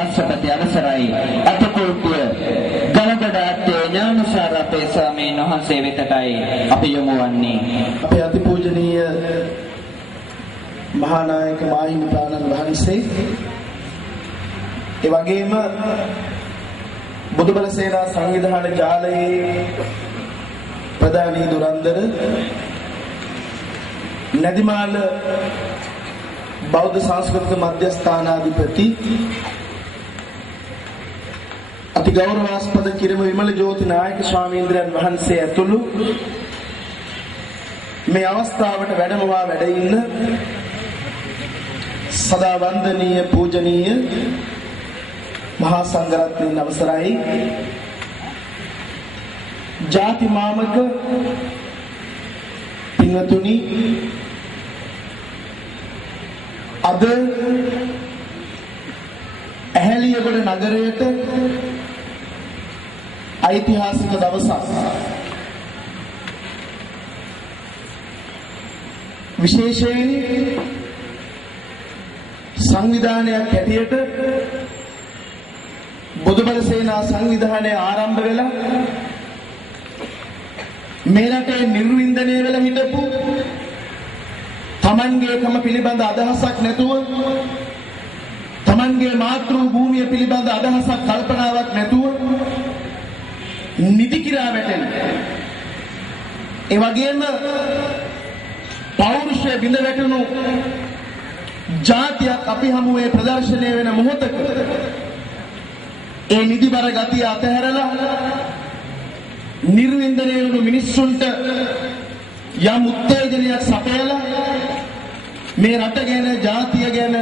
අසපති අවසරයි අතකෝට්ටිය ගලගඩාත්තේ ඥානසාර අපේ ස්වාමීන් වහන්සේ වෙතටයි අපි යොමු වන්නේ. අපේ අතිපූජනීය මහානායක මාහිමිපාණන් වහන්සේ ඒ වගේම බුදුබල සේනා සංවිධාන ජාලයේ ප්‍රධානී දුරන්දර නැදිමාල බෞද්ධ සංස්කෘතික මධ්‍යස්ථානාධිපති අති ගෞරවාස්පද කිරම විමල ජෝති නායක ස්වාමීන්ද්‍රයන් වහන්සේ ඇතුළු මේ අවස්ථාවට වැඩමවා වැඩ ඉන්න සදා වන්දනීය පූජනීය මහා සංඝරත්නයන් අවසරයි ජාති මාමක පින්වතුනි අද ඇහැලියගොඩ නගරයට ඓතිහාසික දවසක්. විශේෂයෙන් සංවිධානයක් හැටියට බුදුබල සේනා සංවිධානය ආරම්භ වෙලා මේ රටේ නිර්වින්දනය වෙලා හිටපු තමන්ගේකම පිළිබඳ අදහසක් නැතුව තමන්ගේ මාතෘ භූමිය පිළිබඳ අදහසක් කල්පනාවක් නැතුව නිදි කිරා වැටෙන ඒ වගේම පෞරුෂය බිඳ වැටුණු ජාතියක් අපි හමුවේ ප්‍රදර්ශනය වෙන මොහොතක ඒ නිදිබර ගතිය අතහැරලා නිර්වින්දනය වුණු මිනිස්සුන්ට යම් උත්තේජනයක් සපයලා මේ රට ගැන ජාතිය ගැන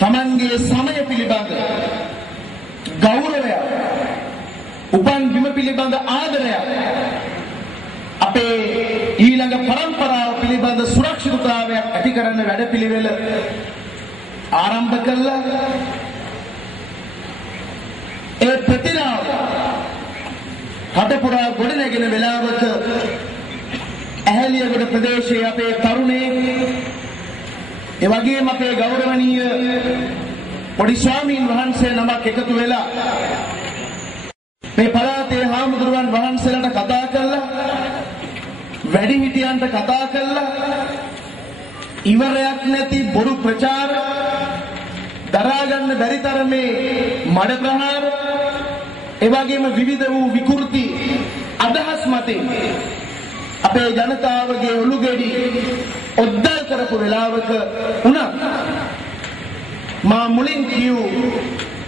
තමන්ගේ සමය පිළිබඳ ගෞරවය උපන් බිම පිළිබඳ ආදරය අපේ ඊළඟ පරම්පරාව පිළිබඳ සුරක්ෂිතතාවයක් ඇති කරන වැඩපිළිවෙල ආරම්භ කළා. ඒ ප්‍රතිලාභ හදපුරා ගොඩනැගෙන වෙලාවක ඇහැලියගොඩ ප්‍රදේශයේ අපේ තරුණේ ඒ වගේම අපේ ගෞරවනීය පොඩි ස්වාමීන් වහන්සේ නමක් එකතු වෙලා මේ පළාතේ හාමුදුරුවන් වහන්සේලාට කතා කළා, වැඩිහිටියන්ට කතා කළා, ඉවරයක් නැති බොරු ප්‍රචාර, දරා ගන්න බැරි තරමේ මඩ ප්‍රහාර, ඒ වගේම විවිධ වූ විකෘති අදහස් මතින් අපේ ජනතාවගේ ඔළුගෙඩි ඔද්දල් කරපු වෙලාවක උනා මා මුලින් කියූ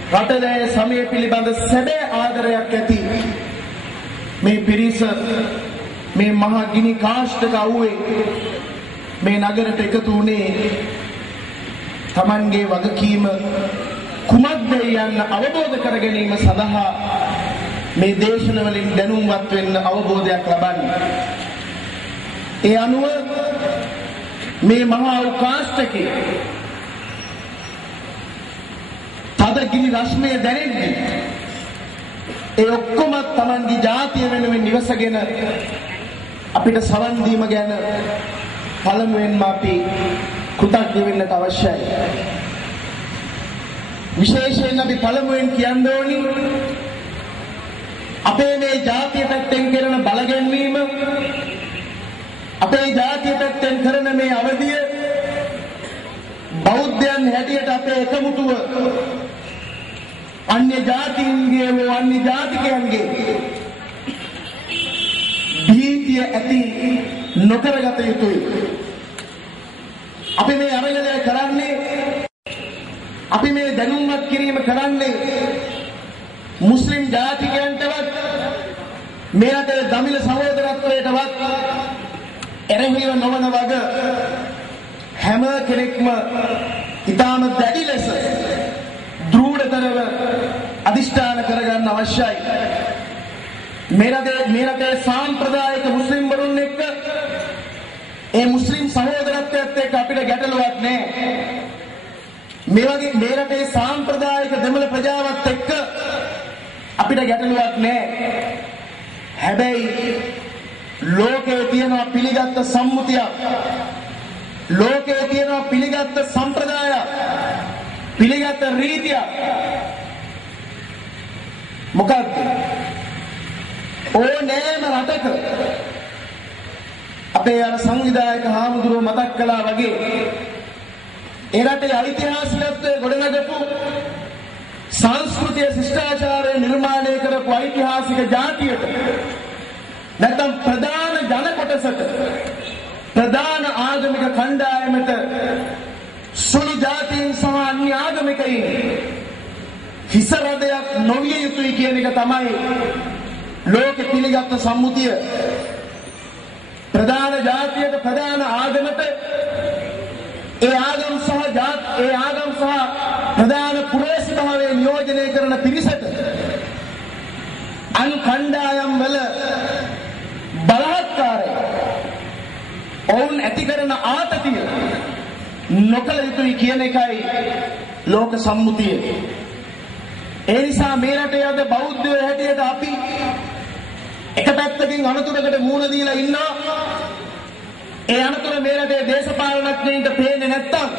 රටේ සමය පිළිබඳ සැබෑ ආදරයක් ඇති මේ පිරිස මේ මහා ගිනි කාෂ්ඨක අවුවේ මේ නගරයට එකතු වුණේ Tamanගේ වගකීම කුමක්ද යන්න අවබෝධ කර ගැනීම සඳහා මේ දේශන වලින් දැනුම්වත් වෙන්න අවබෝධයක් ලබන්න. ඒ අනුව මේ මහා උකාෂ්ඨකේ තද ගිනි රශ්මිය දැනෙන්නේ ඒ ඔක්කොම Tamanගේ ජාතිය වෙනුවෙන් නිවසගෙන අපිට සවන් දීම ගැන පළමුවෙන්ම අපි කෘතඥ වෙන්නට අවශ්‍යයි. විශේෂයෙන් අපි පළමුවෙන් කියන්න ඕනි අපේ මේ ජාතිය පැත්තෙන් කරන බලගැන්වීම, අපේ ජාතිය පැත්තෙන් කරන මේ අවධිය බෞද්ධයන් හැටියට අපේ එකමුතුව අන්‍ය ජාතීන්ගේ හෝ අන්‍ය ජාතිකයන්ගේ භීතිය ඇති නොකරගත යුතුයි. අපි මේ අරගලය කරන්නේ, අපි මේ දැනුම්වත් කිරීම කරන්නේ මුස්ලිම් ජාතිකයන්ටවත් මේ රටේ දමිළ සහෝදරත්වයටවත් එරෙහිව නොවන වග හැම කෙනෙක්ම ඊටම දැඩි ලෙස දෘಢතරව අධිෂ්ඨාන කරගන්න අවශ්‍යයි. මේ රටේ සාම්ප්‍රදායික මුස්ලිම් වරුන් එක්ක ඒ මුස්ලිම් සහෝදරත්වයත් එක්ක අපිට ගැටලුවක් නැහැ. මේ රටේ සාම්ප්‍රදායික දෙමළ ප්‍රජාවත් එක්ක අපිට ගැටලුවක් නැහැ. හැබැයි ලෝකයේ තියෙන පිළිගත් සම්මුතියක්, ලෝකයේ තියෙන පිළිගත් සම්ප්‍රදායක්, පිළිගත් රීතිය මොකක්ද? ඕනෑම රටක අපේ අර සංවිධායක හාමුදුරුවෝ මතක් කළා වගේ ඒ රටේ ඓතිහාසිකත්වයේ ගොඩනගපු සංස්කෘතිය ශිෂ්ටාචාරය නිර්මාණය කරපු ඓතිහාසික ජාතියට නැත්නම් ප්‍රධාන ජන කොටසට ප්‍රධාන ආගමික කණ්ඩායමට සුළු ජාතීන් සහ අන්‍ය ආගමිකයින් හිස රදයක් නොවිය යුතුයි කියන එක තමයි ලෝකෙ පිළිගත් සම්මුතිය. ප්‍රධාන ජාතියට ප්‍රධාන ආගමට ඒ ආගම් සහ ප්‍රධාන පුරේෂභාවයේ නියෝජනය කරන පිරිසට අන් කණ්ඩායම් වල බලහත්කාරය ඔවුන් ඇති කරන ආතතිය නොකළ යුතුයි කියන එකයි ලෝක සම්මුතිය. ඒ නිසා මේ රටේ අද බෞද්ධයෝ හැටියට අපි එක පැත්තකින් අනතුරකට මුහුණ දීලා ඉන්නවා. ඒ අනතුර මේ රටේ දේශපාලනඥයින්ට පේන්නේ නැත්තම්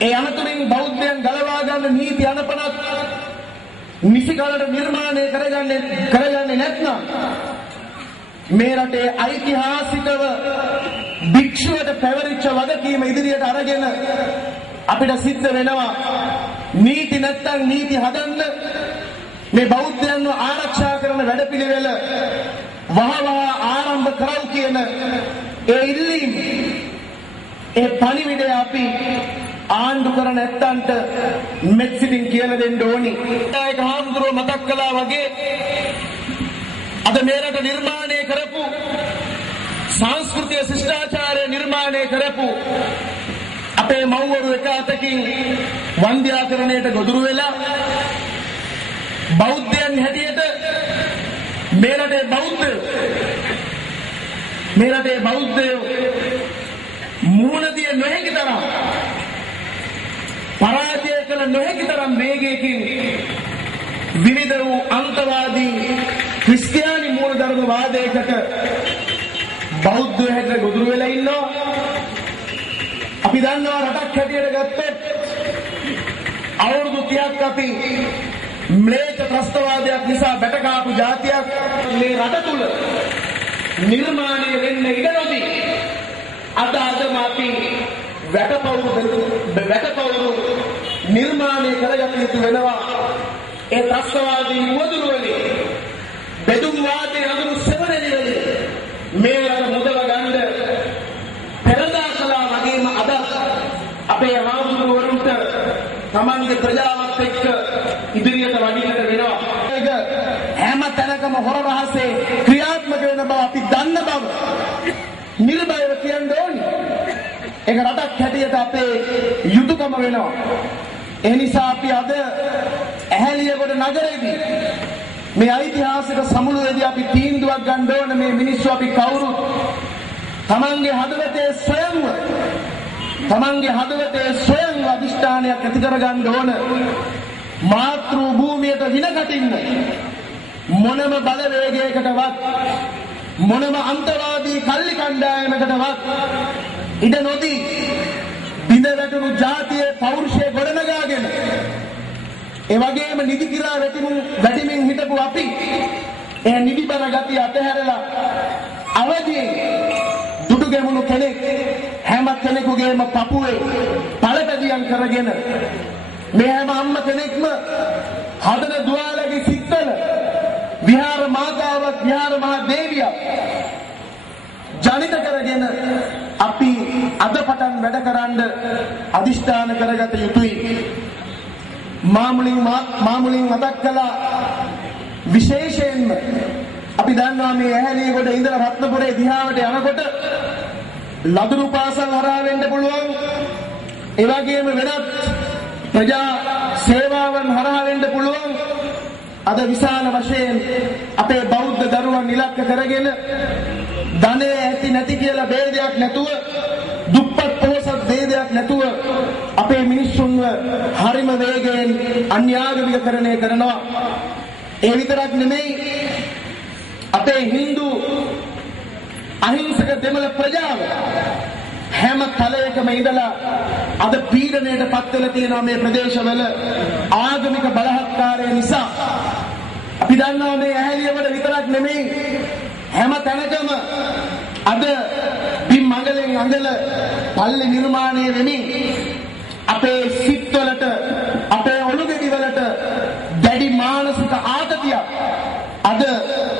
ඒ අනතුරින් බෞද්ධයන් ගලවා ගන්න නීති අනපනත් නිසි කාලට නිර්මාණය කරගන්නේ නැත්නම් මේ රටේ ඓතිහාසිකව භික්ෂුවට පැවරිච්ච වගකීම ඉදිරියට අරගෙන අපිට සිද්ධ වෙනවා නීති නැත්තම් නීති හදන්න මේ බෞද්ධයන්ව ආරක්ෂා කරන වැඩපිළිවෙල වහවහ ආරම්භ කරවු කියන ඒ ඉල්ලීම ඒ පණිවිඩය අපි ආණ්ඩු කරන නැත්තන්ට මෙත්සිටින් කියලා දෙන්න ඕනි. ඒක හාමුදුරුවෝ මතක් කළා වගේ අද මේ රට නිර්මාණය කරපු සංස්කෘතිය ශිෂ්ටාචාරය නිර්මාණය කරපු අපේ මව්වරු එක අතකින් වන්ද්‍යාකරණයට ගොදුරු වෙලා බෞද්ධයන් හැටියට මේ රටේ බෞද්ධයෝ මුහුණ දිය නොහැකි තරම් පරාජය කළ නොහැකි තරම් වේගයකින් විවිධ වූ අන්තවාදී ක්‍රිස්තියානි මූලධර්ම වාදයකට බෞද්ධ හැටියට ගොදුරු වෙලා ඉන්නවා. අපි දන්නවා රටක් හැටියට ගත්තොත් අවුරුදු 30ක් අපි ම්ලේච්ඡ ත්‍රස්තවාදයක් නිසා බැටකාපු ජාතියක් මේ රට තුල නිර්මාණය වෙන්න ඉඩ නොදී අදම අපි වැටපවුරු නිර්මාණය කරගත යුතු වෙනවා. ඒ ත්‍රස්තවාදී උවදුරු වලින් බෙදුම් වාදයේ අඳුරු සෙවණෙලි වලින් මේ රට මුදව ගන්න පෙරදා කළා වගේම අද අපේ හාමුදුරුවරුන්ට තමන්ගේ ප්‍රජාවත් එක්ක ඉදිරියට වඩින්නට වෙනවා. ඒක හැම තැනකම හොර රහසේ ක්‍රියාත්මක වෙන බව අපි දන්න බව නිර්භයව කියන්න ඕනි. ඒක රටක් හැටියට අපේ යුතුයකම වෙනවා. ඒ නිසා අපි අද ඇහැලියගොඩ නගරයේදී මේ ඓතිහාසික සමුළුවේදී අපි තීන්දුවක් ගන්න ඕන. මේ මිනිස්සු අපි කවුරුත් තමන්ගේ හදවතේ ස්වයං අධිෂ්ඨානයක් ඇති කරගන්න ඕන. මාතෘ භූමියට හිනකටින්න මොනම බලවේගයකටවත් මොනම අන්තවාදී කල්ලි කණ්ඩායමකටවත් ඉඩ නොදී බිඳ වැටුණු ජාතියේ පෞරුෂය ගොඩනගාගෙන ඒ වගේම නිදි කිරා වැටිමින් හිටපු අපි ඒ නිදිබර ගතිය අතහැරලා අවදියෙන් දුටු ගැමුණු කෙනෙක් හැම කෙනෙකුගේම පපුවේ පළපැදියම් කරගෙන මේ හැම අම්ම කෙනෙක්ම හදන දුවාලගේ සිත්තල විහාර මාතාවක් විහාර මහා දේවියක් ජනිත කරගෙන අපි අද පටන් වැඩ කරන්න අදිෂ්ඨාන කරගත යුතුයි. මාමුලින් මතක් කළා විශේෂයෙන්ම අපි දන්නවා මේ ඇහැලියගොඩ ඉඳලා රත්නපුරේ දිහාවට යනකොට ලදරු පාසල් හරහා වෙන්න පුළුවන්. ඒ වගේම වෙනත් ප්‍රජා සේවාවන් හරහා වෙන්න පුළුවන්. අද විශාල වශයෙන් අපේ බෞද්ධ දරුවන් ඉලක්ක කරගෙන ධනෙ ඇති නැති කියලා ભેදයක් නැතුව දුප්පත් පොහොසත් ભેදයක් නැතුව අපේ මිනිස්සුන්ව හරිම වේගයෙන් අන්‍යාගමිකකරණය කරනවා. ඒ විතරක් නෙමෙයි අපේ Hindu අහිංසක දෙමළ ප්‍රජාව හැම තලයකම ඉඳලා අද පීඩනයට පත් වෙලා තියෙනවා මේ ප්‍රදේශවල ආගමික බලහත්කාරය නිසා. අපි දන්නවා මේ ඇහැලියවල විතරක් නෙමෙයි හැම තැනකම අද බිම් මඟලෙන් අඟල පල්ලි නිර්මාණය වෙමින් අපේ සිත්වලට අපේ ඔළුගෙඩි වලට දැඩි මානසික ආතතිය අද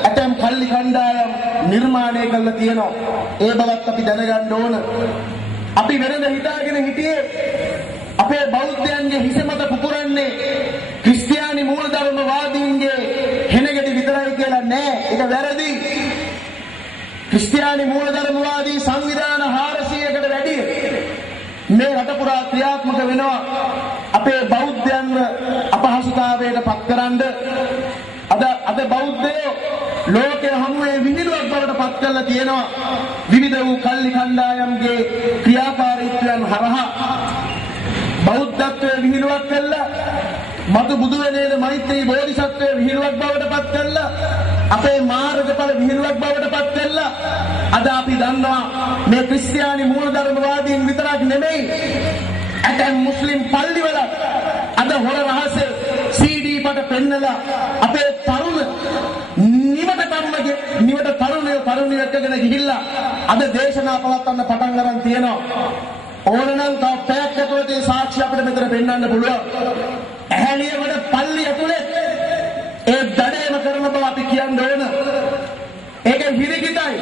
ඇතැම් පල්ලි කණ්ඩායම් නිර්මාණය කරලා තියෙනවා. ඒ බවත් අපි දැනගන්න ඕන. අපි වෙනද හිතාගෙන හිටියේ අපේ බෞද්ධයන්ගේ හිස මත පුපුරන්නේ ක්‍රිස්තියානි මූලධර්මවාදීන්ගේ හෙනගෙඩි විතරයි කියලා නෑ. ඒක වැරදි. ක්‍රිස්තියානි මූලධර්මවාදී සංවිධාන 400කට වැඩි මේ රට පුරා ක්‍රියාත්මක වෙනවා අපේ බෞද්ධයන්ව අපහසුතාවයට පත්කරන්න. අද බෞද්ධයෝ ලෝකයේ හමුවේ විහිළුවක් බවට පත් කරලා තියෙනවා විවිධ වූ කල්ලි කණ්ඩායම්ගේ ක්‍රියාකාරීත්වයන් හරහා. බෞද්ධත්වයේ විහිළුවක් කළා මතු බුදු වෙනේද මෛත්‍රී බෝධිසත්වයේ විහිළුවක් බවට පත් කළා අපේ මාර්ගඵල විහිළුවක් බවට පත් කළා. අද අපි දන්නවා මේ ක්‍රිස්තියානි මූලධර්මවාදීන් විතරක් නෙමෙයි ඇතැම් මුස්ලිම් පල්ලිවල අද හොර රහසේ CD පට පෙන්නලා අපේ තරුණ නිවට තරුණිය එක්කගෙන ගිහිල්ලා අද දේශනා පවත්වන්න පටන් ගන්න තියෙනවා. ඕනනම් තව පැයක් ඇතුළත ඒ සාක්ෂි අපිට මෙතන පෙන්වන්න පුළුවන්. ඇහැලියවල පල්ලි ඇතුලේ ඒ දඩේම කරන බව අපි කියන්න ඕන. ඒක හිරිකිතයි.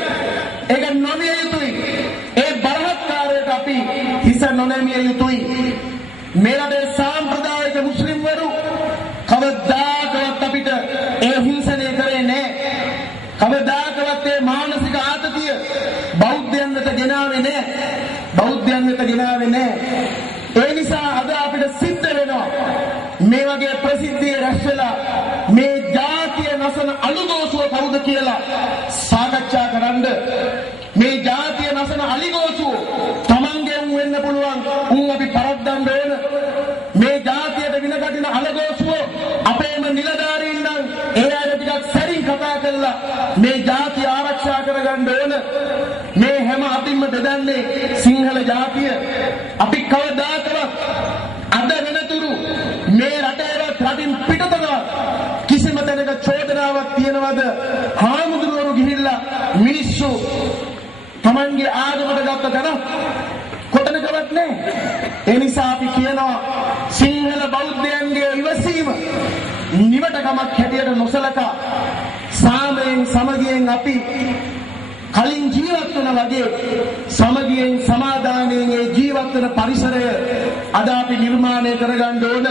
ඒක නොමිය යුතුයි. ඒ බලහත්කාරයට අපි හිස නොනැමිය යුතුයි. මේ රටේ සාම්ප්‍රදායික මුස්ලිම්වරු කවදාකවත් අපිට ඒ හිංසනය කරේ නැහැ. කවදාකවත් ඒ මානසික ආතතිය බෞද්ධයන් වෙත ගෙනාවේ නැහැ. ඒ නිසා අද අපිට සිද්ධ වෙනවා මේ වගේ ප්‍රසිද්ධිය රැස් වෙලා මේ ජාතිය නසන අලුගෝසුව කවුද කියලා සාකච්ඡා කරන්න. මේ ජාතිය නසන අලිගෝසුව තමන්ගෙන් වෙන්න පුළුවන් අපි පරද්දන්න ඕන. මේ ජාතියට විනකටින අලගෝසුව අපේම නිලධාරීන් නම් ඒ අය ටිකක් සැරින් කතා කරලා මේ ජාතිය ආරක්ෂා කරගන්න ඕන. මේ හැම අතින්ම බෙදන්නේ සිංහල ජාතිය. අපි කවදාකවත් අද වෙනතුරු මේ රටේවත් රටින් පිටතව කිසිම තැනක චෝදනාවක් තියනවද? හාමුදුරුවරු ගිහිල්ලා මිනිස්සු තමන්ගේ ආගමට ගත්ත තැන කොතනකවත් නැහැ. ඒ නිසා අපි කියනවා සිංහල බෞද්ධයන්ගේ ඉවසීම නිවටකමක් හැටියට නොසලකා සාමයෙන් සමගියෙන් අපි කලින් ජීවත් වන වගේ සමගියෙන් සමාදානයෙන් ඒ ජීවත් වන පරිසරය අද අපි නිර්මාණය කරගන්න ඕන.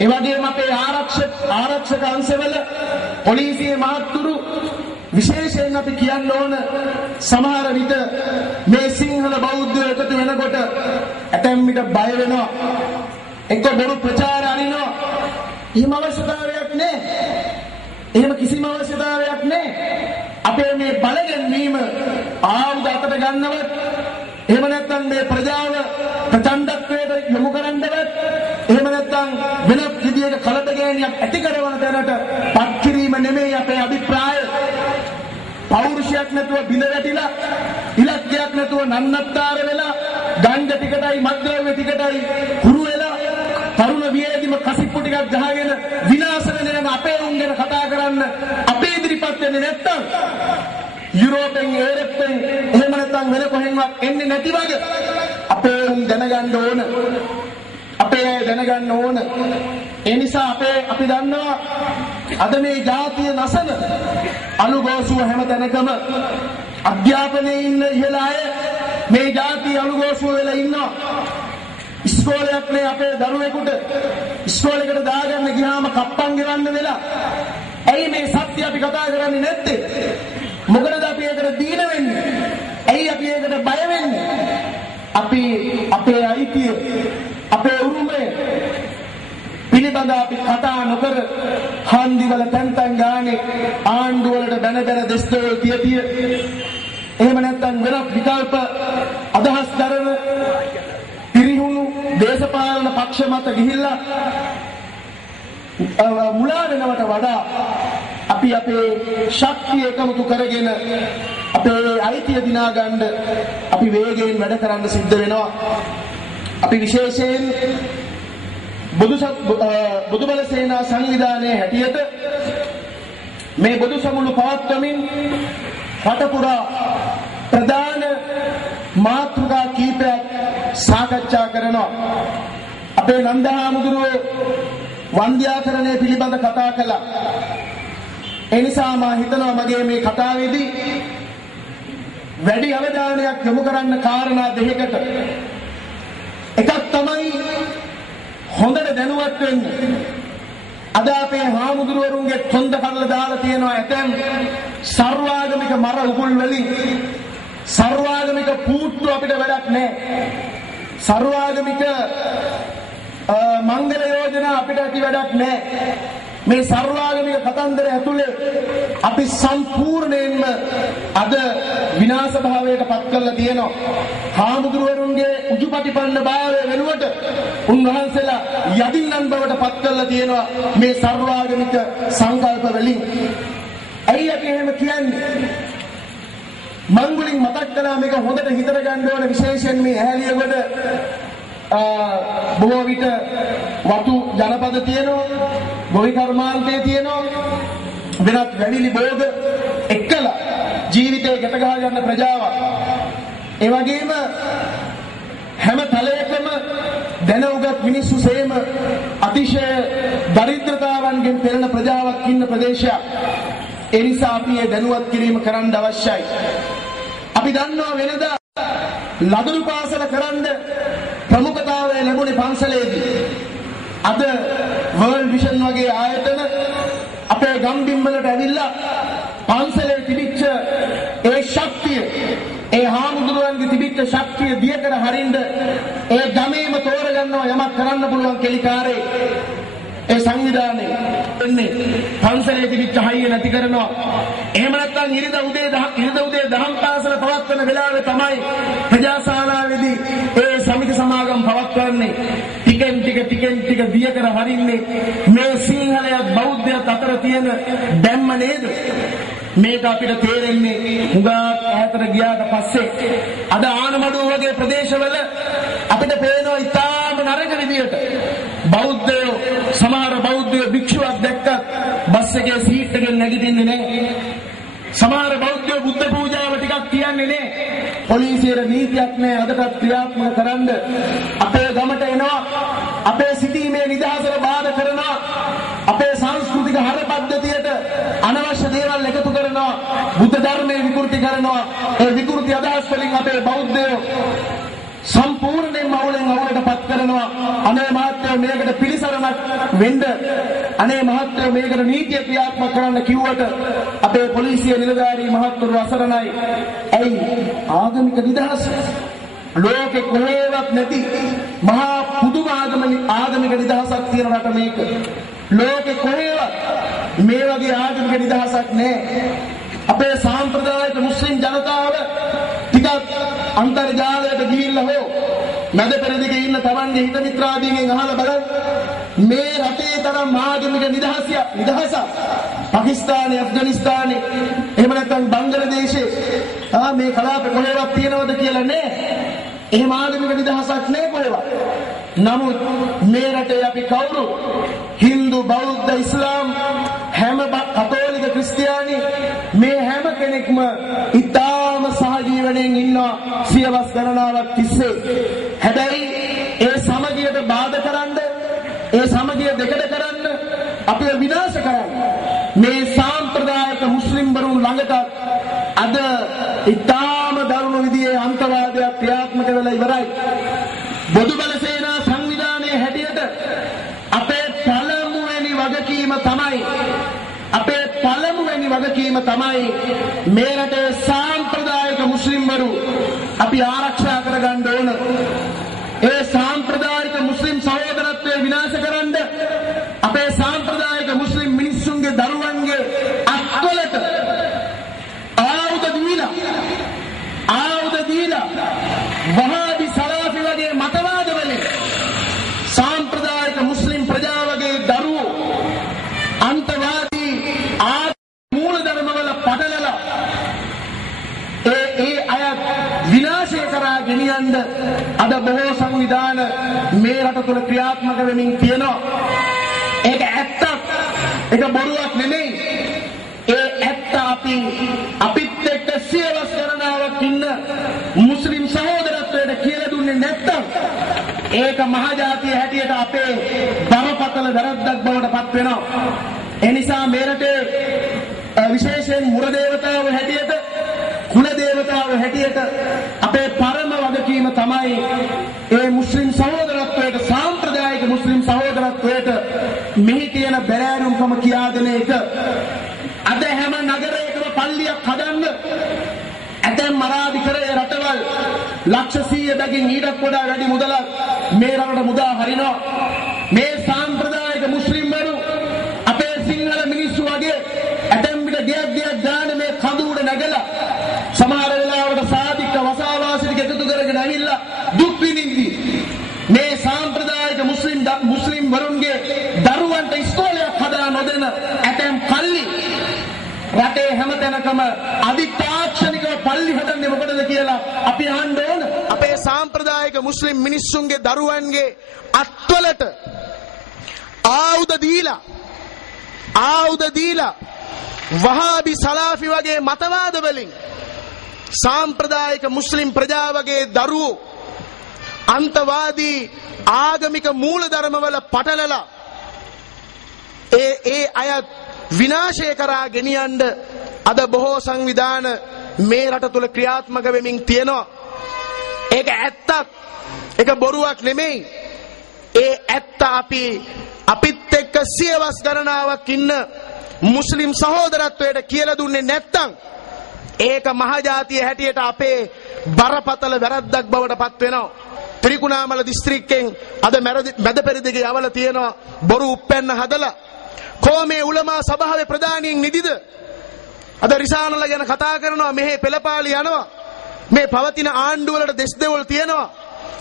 ඒ වගේම අපේ ආරක්ෂක අංශවල පොලිසියේ මහත්තුරු විශේෂයෙන් අපි කියන්න ඕන සමහර විට මේ සිංහල බෞද්ධයෝ එකතු වෙනකොට ඇතැම් විට බය වෙනවා. එක්ක බොරු ප්‍රචාර අරිනවා. එහෙම අවශ්‍යතාවයක් නැහැ. එහෙම කිසිම අවශ්‍යතාවයක් නැහැ. අපේ මේ බලගැන්වීම ආයුධ අතට ගන්නවත් එහෙම නැත්නම් මේ ප්‍රජාව ප්‍රචණ්ඩත්වයට යොමු කරන්නවත් එහෙම නැත්නම් වෙනත් විදියක කලබගෑනියක් ඇති කරන තැනට පත් කිරීම නෙමෙයි අපේ අභිප්‍රාය. පෞරුෂයක් නැතුව බිඳ වැටිලා ඉලක්කයක් නැතුව නන්නත්තර වෙලා ගංජ ටිකටයි මත්ද්‍රව්‍ය ටිකටයි හුරු වෙලා තරුණ වියේදීම කසිප්පු ටිකක් ගහගෙන විනාශ වෙන යන අපේ උන් ගැන කතා කරන්න අපේ ඉදිරිපත් වෙන්නේ නැත්තම් යුරෝපෙන් ඒරෙප්පෙන් එහෙම නැත්නම් වෙන කොහෙන්වත් එන්නේ නැති වගේ අපේ උන් දැනගන්න ඕන. ඒ නිසා අපි දන්නවා අද මේ ජාතිය නසන අනුගෝසුව හැම තැනකම අධ්‍යාපනයේ ඉන්න ඉහළ අය මේ ජාතිය අනුගෝසුව වෙලා ඉන්නවා. ඉස්කෝලයක් නේ අපේ දරුවෙකුට ඉස්කෝලේකට දාගන්න ගියාම කප්පන් ගෙවන්න වෙලා. ඇයි මේ සත්‍ය අපි කතා කරන්නේ නැත්තේ? මොකද අපි ඒකට දීන වෙන්නේ? ඇයි අපි ඒකට බය වෙන්නේ? අපි අපේ අයිතිය අපේ උරුමය පිළිබඳ අපි කතා නොකර හන්දිවල තැන් ගානේ ආණ්ඩුවලට බැන දෙස්තෝල් තිය එහෙම නැත්නම් වෙනත් විකල්ප අදහස් කරන පිරිහුණු දේශපාලන පක්ෂ මත ගිහිල්ලා මුලා වෙනවට වඩා අපි අපේ ශක්තිය එකමුතු කරගෙන අපේ අයිතිය දිනා ගන්න අපි වේගයෙන් වැඩ කරන්න සිද්ධ වෙනවා. අපි විශේෂයෙන් බුදුබල සේනා සංවිධානයේ හැටියට මේ බුදු සමුළු පවත්වමින් රට පුරා ප්‍රධාන මාතෘකා කීපයක් සාකච්ඡා කරනවා. අපේ නන්දහාමුදුරුවෝ වන්ද්‍යාකරණය පිළිබඳ කතා කළා. ඒ නිසා මා හිතනවා මගේ මේ කතාවේදී වැඩි අවධානයක් යොමු කරන්න කාරණා දෙකකට. එකක් තමයි හොඳට දැනුවත් වෙන්න. අද අපේ හාමුදුරුවරුන්ගේ කොන්ද කඩලා දාලා තියෙනවා ඇතැම් සර්වාගමික මර උගුල් වලින්. සර්වාගමික පූට්ටු අපිට වැඩක් නැහැ. සර්වාගමික මංගල යෝජනා අපිට ඇති වැඩක් නැහැ. මේ සර්වාගමික කතන්දර ඇතුලේ අපි සම්පූර්ණයෙන්ම අද විනාශ භාවයට පත් කරලා තියෙනවා. හාමුදුරුවරුන්ගේ උජුපටිපන්න භාවය වෙනුවට උන්වහන්සේලා යදින්නන් බවට පත් කරලා තියෙනවා මේ සර්වාගමික සංකල්ප වලින්. ඇයි අපි එහෙම කියන්නේ? මංගුලින් මතක් කළා මේක හොඳට හිතට ගන්න ඕන විශේෂයෙන් මේ ඇහැලියගොඩ බොහෝ විට වතු ජනපද තියෙනවා, ගොවි කර්මාන්තය තියෙනවා, වෙනත් වැවිලි බෝග එක්කලා ජීවිතේ ගැට ගහ ගන්න ප්‍රජාවක්. ඒ වගේම හැම තලයකම දැන උගත් මිනිස්සු සේම අතිශය දරිද්‍රතාවන්ගෙන් පෙළෙන ප්‍රජාවක් ඉන්න ප්‍රදේශයක්. ඒ නිසා අපි මේ දැනුවත් කිරීම කරන්න අවශ්‍යයි. අපි දන්නවා වෙනදා ලදරු පාසල කරන්න ප්‍රමුඛතාවය ලැබුණේ පන්සලේදී. අද වර්ල්ඩ් විෂන් වගේ ආයතන අපේ ගම්බිම් වලට ඇවිල්ලා පන්සලේ තිබිච්ච ඒ ශක්තිය, ඒ හාමුදුරුවන්ගේ තිබිච්ච ශක්තිය දියකර හරින්න ඒ ගමේම තෝරගන්නවා යමක් කරන්න පුළුවන් කෙලිකාරේ. ඒ සංවිධානය එන්නේ පන්සලේ තිබිච්ච හයිය නැති කරනවා. එහෙම නැත්නම් ඉරිද උදේ දහම් පාසල පවත්වන වෙලාවේ තමයි ප්‍රජාශාලාවේදී ඒ සමිති සමාගම් පවත්වන්නේ. ටිකෙන් ටික දිය කර හරින්නේ මේ සිංහලයත් බෞද්ධයත් අතර තියෙන දැම්ම නේද? මේක අපිට තේරෙන්නේ හුඟක් ඈතට ගියාට පස්සේ. අද ආනමඩුව වගේ ප්‍රදේශවල අපිට පේනවා ඉතාම නරක විදියට බෞද්ධයෝ, සමහර බෞද්ධයෝ භික්ෂුවක් දැක්කත් බස් එකේ සීට් එකෙන් නැගිටින්නේ නැහැ. සමහර බෞද්ධයෝ බුද්ධ පූජාව ටිකක් කියන්නේ නැහැ. පොලිසියේ නීතියක් නැහැ අදටත් ක්‍රියාත්මක කරන්න. අපේ ගමට එනවා, අපේ සිටීමේ නිදහසට බාධා කරනවා, අපේ සංස්කෘතික හර පද්ධතියට අනවශ්‍ය දේවල් එකතු කරනවා, බුද්ධ ධර්මයේ විකෘති කරනවා. ඒ විකෘති අදහස් වලින් අපේ බෞද්ධයෝ සම්පූර්ණයෙන්ම අවුලට පත් කරනවා. අනේ මහත්තයෝ මේකට පිළිසරණක් වෙන්න, අනේ මහත්තයෝ මේකට නීතිය ක්‍රියාත්මක කරන්න කිව්වට අපේ පොලිසිය නිලධාරී මහත්වරු අසරණයි. ඇයි? ආගමික නිදහස ලෝකේ කොහෙවත් නැති මහා පුදුම ආගමික නිදහසක් තියෙන රට මේක. ලෝකේ කොහෙවත් මේ වගේ ආගමික නිදහසක් නැහැ. අපේ සාම්ප්‍රදායික මුස්ලිම් ජනතාව ටිකක් අන්තර්ජාලයට ගිහිල්ලා හෝ මැද පෙරදිගේ ඉන්න තමන්ගේ හිත මිත්‍රාදීන්ගෙන් අහලා බලන්න මේ රටේ තරම් ආගමික නිදහස පාකිස්තානේ, අෆ්ගනිස්තානේ, එහෙම නැත්නම් බංග්ලාදේශේ මේ කලාපේ කොහෙවත් තියෙනවද කියලා නෑ. එහෙම ආගමික නිදහසක් නෑ කොහෙවත්. නමුත් මේ රටේ අපි කවුරු හින්දු, බෞද්ධ, ඉස්ලාම්, හැම කතෝලික, ක්‍රිස්තියානි මේ හැම කෙනෙක්ම ඉතාම සහජීවණයෙන් ඉන්නවා සියවස් ගණනාවක් තිස්සේ. හැබැයි ඒ සමගියට බාධා කරන්න, ඒ සමගිය දෙකඩ කරන්න, අපේ විනාශ කරන්න මේ සාම්ප්‍රදායික මුස්ලිම් වරුන් ළඟට අද ඉතාම දරුණු විදිහේ අන්තවාදයක් ක්‍රියාත්මක වෙලා ඉවරයි. බුදුබල සේනා සංවිධානයේ හැටියට අපේ පළමුවෙනි වගකීම තමයි මේ රටේ සාම්ප්‍රදායික මුස්ලිම් වරු අපි ආරක්ෂා කරගන්න ඕන. ඒ සාම්ප්‍රදායික මුස්ලිම් සහෝදරත්වය විනාශ කරන්න අපේ සාම්ප්‍රදායික මුස්ලිම් මිනිස්සුන්ගේ දරුවන්ගේ අත්වලට ආයුධ දීලා වහාබි සලාෆි වගේ මතවාද වලින් සාම්ප්‍රදායික මුස්ලිම් ප්‍රජාවගේ දරුවෝ අන්තවාදී තුළ ක්‍රියාත්මක වෙමින් තියෙනවා. ඒක ඇත්තක්. ඒක බොරුවක් නෙමෙයි. ඒ ඇත්ත අපිත් එක්ක සියවස් ගණනාවක් ඉන්න මුස්ලිම් සහෝදරත්වයට කියලා දුන්නේ නැත්තම් ඒක මහජාතිය හැටියට අපේ බරපතල වැරද්දක් බවට පත් වෙනවා. ඒ නිසා මේ රටේ විශේෂයෙන් මුර දේවතාව හැටියට කුල දේවතාව හැටියට අපේ පරම වගකීම තමයි ඒ මුස්ලිම් සහෝදරත්වයට සාම්ප්‍රදායික මුස්ලිම් සහෝදරත්වයට මෙහි තියෙන බැලෑරුම්කම කියා දෙන එක. අද හැම නගරයකම පල්ලියක් හදන්න ඇතැම් මරාධිකරය රටවල් ලක්ෂ 100 බැගින් ඊටත් වඩා වැඩි මුදලක් මේ රටට මුදා හරිනවා. මේ සාම්ප්‍රදායික මුස්ලිම්වරු අපේ සිංහල මිනිස්සු වගේ ඇතැම් විට ගියක් ගාන මේ කඳු උඩ නැගලා සමහර වෙලාවට සාධික වසාවාසික එකතු කරගෙන ඇවිල්ලා දුක් විඳින්දි මේ සාම්ප්‍රදායික මුස්ලිම් වරුන්ගේ දරුවන්ට ඉස්කෝලයක් හදා නොදෙන ඇතැම් පල්ලි රටේ හැමතැනකම අධිතාක්ෂණිකව පල්ලි හදන්නේ මොකටද කියලා අපි අහන්න ඕන. අපේ සාම්ප්‍රදායික මුස්ලිම් මිනිස්සුන්ගේ දරුවන්ගේ අත්වලට ආයුධ දීලා වහාබි සලාෆි වගේ මතවාද වලින් සාම්ප්‍රදායික මුස්ලිම් ප්‍රජාවගේ දරුවෝ අන්තවාදී ආගමික මූලධර්මවල පටලලා ඒ අයත් විනාශය කරා ගෙනියන්න අද බොහෝ සංවිධාන මේ රට තුල ක්‍රියාත්මක වෙමින් තියෙනවා. ඒක ඇත්තක්. ඒක බොරුවක් නෙමෙයි. ඒ ඇත්ත අපිත් එක්ක සියවස් ගණනාවක් ඉන්න මුස්ලිම් සහෝදරත්වයට කියලා දුන්නේ නැත්තම් ඒක මහජාතිය හැටියට අපේ බරපතල වැරද්දක් බවට පත් වෙනවා. ත්‍රිකුණාමල දිස්ත්‍රික්කෙන් අද මැද පෙරදිගේ යවල තියෙනවා බොරු උප්පැන්න හදලා කොමේ උලමා සභාවේ ප්‍රධානීන් නිදිද අද රිසානල ගැන කතා කරනවා. මෙහි පෙළපාලි යනවා. මේ පවතින ආණ්ඩුවලට දෙස් දෙවල් තියෙනවා.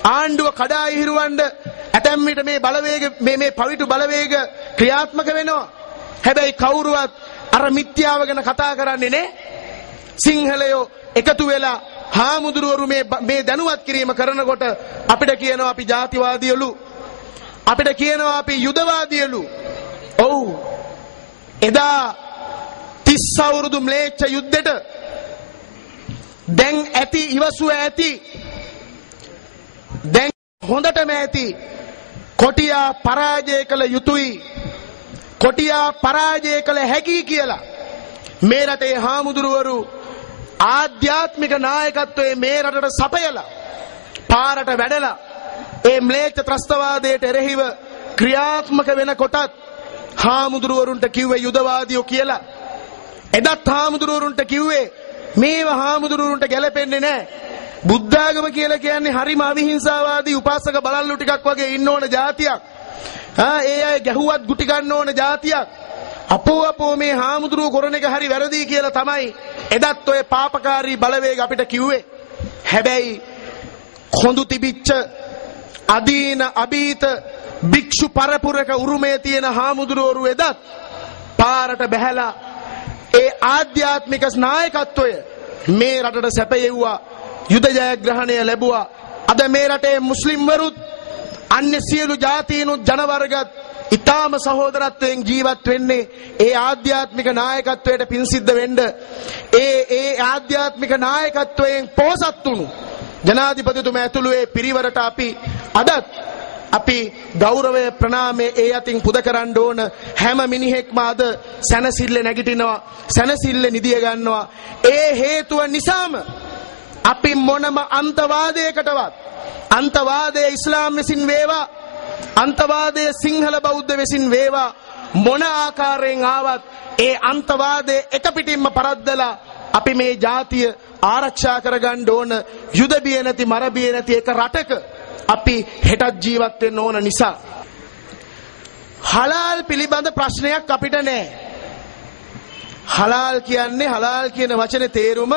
ආණ්ඩුව කඩා ඉහිරුවන්න ඇතැම් විට මේ බලවේග මේ පවිතු බලවේග ක්‍රියාත්මක වෙනවා. හැබැයි කවුරුවත් අර මිත්‍යාව ගැන කතා කරන්නේ නැහැ. සිංහලයෝ එකතු වෙලා හාමුදුරුවරු මේ දැනුවත් කිරීම කරනකොට අපිට කියනවා අපි ජාතිවාදියලු. අපිට කියනවා අපි යුදවාදියලු. ඔව්. එදා 30 අවුරුදු ම්ලේච්ඡ යුද්ධෙට දැන් ඇති ඉවසුව ඇති දැන් හොඳටම ඇති කොටියා පරාජය කළ යුතුයි. කොටියා පරාජය කළ හැකි කියලා මේ රටේ හාමුදුරුවරු ආධ්‍යාත්මික නායකත්වයේ මේ රටට සපයලා පාරට වැඩලා ඒ ම්ලේච්ඡ ත්‍රස්තවාදයට එරෙහිව ක්‍රියාත්මක වෙනකොටත් හාමුදුරුවරුන්ට කිව්වේ යුදවාදියෝ කියලා. එදත් හාමුදුරුවරුන්ට කිව්වේ මේවා හාමුදුරුවරුන්ට ගැලපෙන්නේ නැහැ. බුද්ධාගම කියලා කියන්නේ හරිම අවිහිංසාවාදී උපාසක බලල්ලු ටිකක් වගේ ඉන්න ඕන જાතියක්. ඒ අය ගැහුවත් ගුටි ගන්න ඕන જાතියක්. අපෝ මේ හාමුදුරුව කරන එක හරි වැරදි කියලා තමයි එදත් ඔය පාපකාරී බලවේග අපිට කිව්වේ. හැබැයි කොඳු තිබිච්ච අදීන අභීත භික්ෂු පරපුරක උරුමේ තියෙන හාමුදුරුවරු එදත් පාරට බැහැලා ඒ ආධ්‍යාත්මික නායකත්වය මේ රටට සැපයෙව්වා. යුද ජයග්‍රහණය ලැබුවා. අද මේ රටේ මුස්ලිම්වරුත් අන්‍ය සියලු ජාතීනුත් ජනවර්ගත් ඊටාම සහෝදරත්වයෙන් ජීවත් වෙන්නේ ඒ ආධ්‍යාත්මික නායකත්වයට පින් සිද්ධ වෙන්න. ඒ ආධ්‍යාත්මික නායකත්වයෙන් පොහොසත් වුණු ජනාධිපතිතුමා ඇතුළු ඒ පිරිවරට අපි ගෞරවය ප්‍රණාමය ඒ අතින් පුද කරන්න ඕන. හැම මිනිහෙක්ම අද සැනසille නැගිටිනවා. සැනසille නිදිය ගන්නවා. ඒ හේතුව නිසාම අපි මොනම අන්තවාදයකටවත් අන්තවාදයේ ඉස්ලාම් විසින් වේවා අන්තවාදයේ සිංහල බෞද්ධ විසින් වේවා මොන ආකාරයෙන් ආවත් ඒ අන්තවාදයේ එක පිටින්ම පරද්දලා අපි මේ ජාතිය ආරක්ෂා කරගන්න ඕන. යුද බිය නැති මර බිය නැති එක රටක අපි හෙටත් ජීවත් වෙන්න ඕන නිසා හලාල් පිළිබඳ ප්‍රශ්නයක් අපිට නැහැ. හලාල් කියන්නේ හලාල් කියන වචනේ තේරුම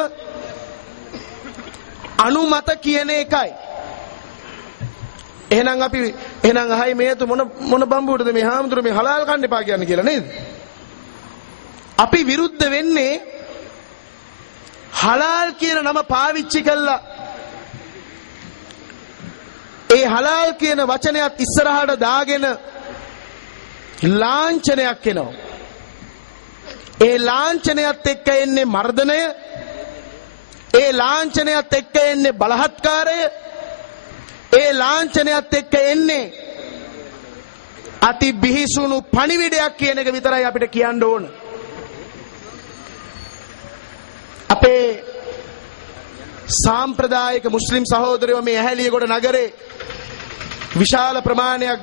අනුමත කියන එකයි. එහෙනම් අහයි මේතු මොන බම්බුවටද මේ හාමුදුරුවෝ මේ හලාල් කන්න එපා කියන්නේ කියලා නේද? අපි විරුද්ධ වෙන්නේ හලාල් කියන නම පාවිච්චි කළා ඒ හලාල් කියන වචනයත් ඉස්සරහට දාගෙන ලාංඡනයක් එනවා. ඒ ලාංඡනයත් එක්ක එන්නේ මර්ධනය. ඒ ලාංඡනයත් එක්ක එන්නේ බලහත්කාරය. ඒ ලාංඡනයත් එක්ක එන්නේ අති බිහිසුණු පණිවිඩයක් කියන එක විතරයි අපිට කියන්න ඕන. අපේ සාම්ප්‍රදායික මුස්ලිම් සහෝදරයෝ මේ ඇහැලියගොඩ නගරේ විශාල ප්‍රමාණයක්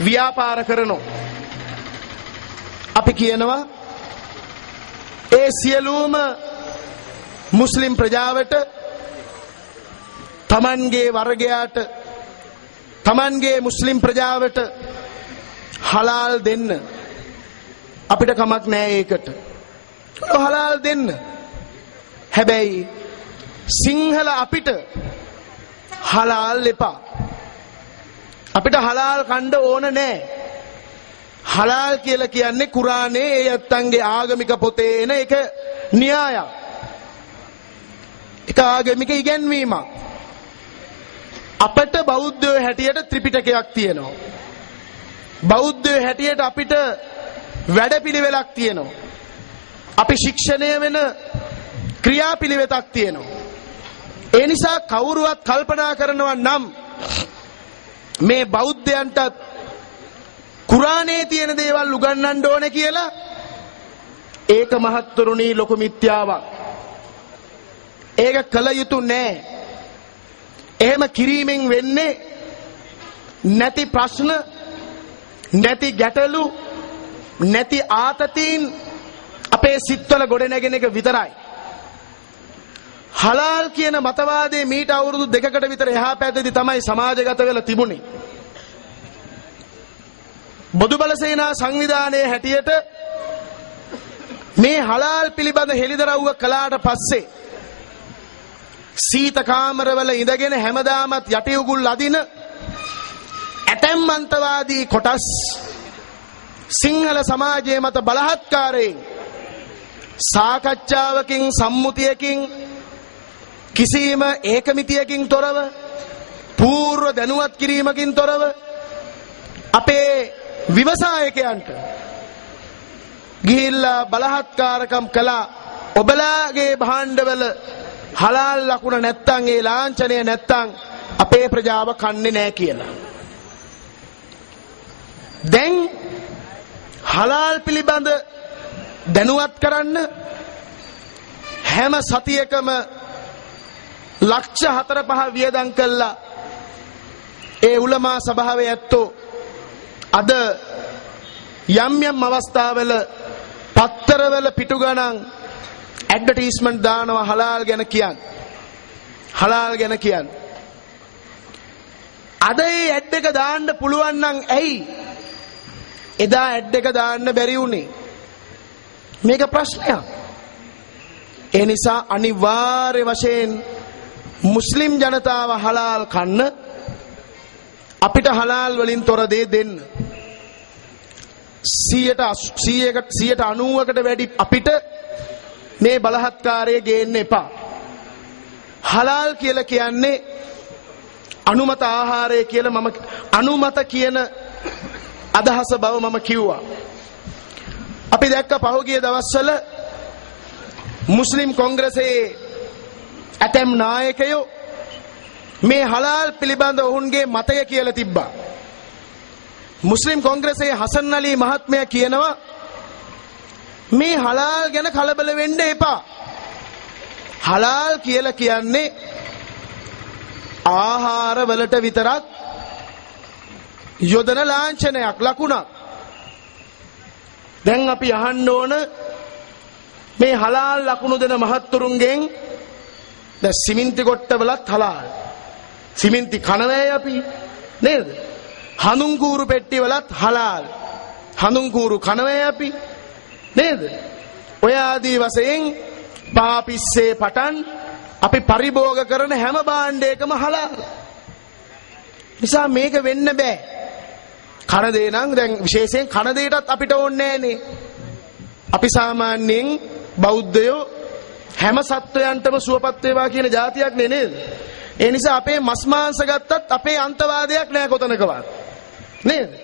ව්‍යාපාර කරනවා. අපි කියනවා ඒ සියලුම මුස්ලිම් ප්‍රජාවට තමන්ගේ වර්ගයාට තමන්ගේ මුස්ලිම් ප්‍රජාවට හලාල් දෙන්න. අපිට කමක් නෑ ඒකට. හලාල් දෙන්න. හැබැයි සිංහල අපිට හලාල් එපා. අපිට හලාල් කණ්ඩ ඕන නෑ. හලාල් කියලා කියන්නේ කුරානයේ ඒ යත්තන්ගේ ආගමික පොතේ එන එක න්‍යායක්. ඒක ආගමික ඉගැන්වීමක්. අපට බෞද්ධයෝ හැටියට ත්‍රිපිටකයක් තියෙනවා. බෞද්ධයෝ හැටියට අපිට වැඩපිළිවෙලක් තියෙනවා. අපි ශික්ෂණය වෙන ක්‍රියාපිළිවෙතක් තියෙනවා. ඒ නිසා කවුරුවත් කල්පනා කරනවා නම් මේ බෞද්ධයන්ට කුරානයේ තියෙන දේවල් උගන්වන්න ඕනේ කියලා ඒක මහත්තුරුණී ලොකු මිත්‍යාවක්. ඒක කළ යුතු නෑ. එහෙම කිරීමෙන් වෙන්නේ නැති ප්‍රශ්න, නැති ගැටලු, නැති ආතතීන් අපේ සිත්වල ගොඩ නැගෙන එක විතරයි. හලාල් කියන මතවාදයේ මීට අවුරුදු 2කට විතර එහා පැත්තේදී තමයි සමාජගත වෙලා තිබුණේ. බොදුබල සේනා සංවිධානයේ හැටියට මේ හලාල් පිළිබඳ හෙළිදරව්ව කළාට පස්සේ සීත කාමරවල ඉඳගෙන හැමදාමත් යටි උගුල් අදින ඇතැම් අන්තවාදී කොටස් සිංහල සමාජයේ මත බලහත්කාරයෙන් සාකච්ඡාවකින් සම්මුතියකින් කිසිම ඒකමිතියකින් තොරව පූර්ව දැනුවත් කිරීමකින් තොරව අපේ විවසායකයන්ට ගිහිල්ලා බලහත්කාරකම් කළා. ඔබලාගේ භාණ්ඩවල හලාල් ලකුණ නැත්තම් ඒ ලාංඡනය නැත්තම් අපේ ප්‍රජාව කන්නේ නැහැ කියලා. දැන් හලාල් පිළිබඳ දැනුවත් කරන්න හැම සතියකම ලක්ෂ 4-5 වියදම් කළා. ඒ උලමා සභාවේ ඇත්තෝ අද යම් යම් අවස්ථාවල පත්තරවල පිටු ගණන් ඇඩ්වර්ටයිස්මන්ට් දානවා හලාල් ගැන කියන්නේ. හලාල් ගැන කියන්නේ. අද ඒ ඇඩ් එක දාන්න පුළුවන් නම් ඇයි එදා ඇඩ් එක දාන්න බැරි වුනේ? මේක ප්‍රශ්නයක්. ඒ නිසා අනිවාර්ය වශයෙන් මුස්ලිම් ජනතාව හලාල් කන්න අපිට හලාල් වලින් තොර දේ දෙන්න. 90%කට වැඩි අපිට මේ බලහත්කාරයේ ගේන්න එපා. හලාල් කියලා කියන්නේ අනුමත ආහාරය කියලා මම අනුමත කියන අදහස බව මම කිව්වා. අපි දැක්ක පහුගිය දවස්වල මුස්ලිම් කොංග්‍රසයේ ඇතැම් නායකයෝ මේ හලාල් පිළිබඳ ඔවුන්ගේ මතය කියලා තිබ්බා. මුස්ලිම් කොංග්‍රසයේ හසන් අලි මහත්මයා කියනවා මේ හලාල් ගැන කලබල වෙන්න එපා. හලාල් කියලා කියන්නේ ආහාර වලට විතරක් යොදන ලාංඡනයක් ලකුණක්. දැන් අපි අහන්න ඕන මේ හලාල් ලකුණු දෙන මහත්තුරුන්ගෙන් දැන් සිමෙන්ති කොට්ටවලත් හලාල්. සිමෙන්ති කනවැයි අපි නේද? හඳුන් කූරු පෙට්ටිවලත් හලාල්. හඳුන් කූරු කනවැයි අපි නේද? ඔය ආදී වශයෙන් පාපිස්සේ පටන් අපි පරිභෝග කරන හැම භාණ්ඩයකම හලාල්. නිසා මේක වෙන්න බෑ. කන දේ නම් දැන් විශේෂයෙන් කන දේටත් අපිට ඕනේ නෑනේ. අපි සාමාන්‍යයෙන් බෞද්ධයෝ හැම සත්වයන්ටම සුවපත් වේවා කියන જાතියක් නේ නේද? ඒ නිසා අපේ මස් මාංශ ගත්තත් අපේ අන්තවාදයක් නෑ කොතනකවත්. නේද?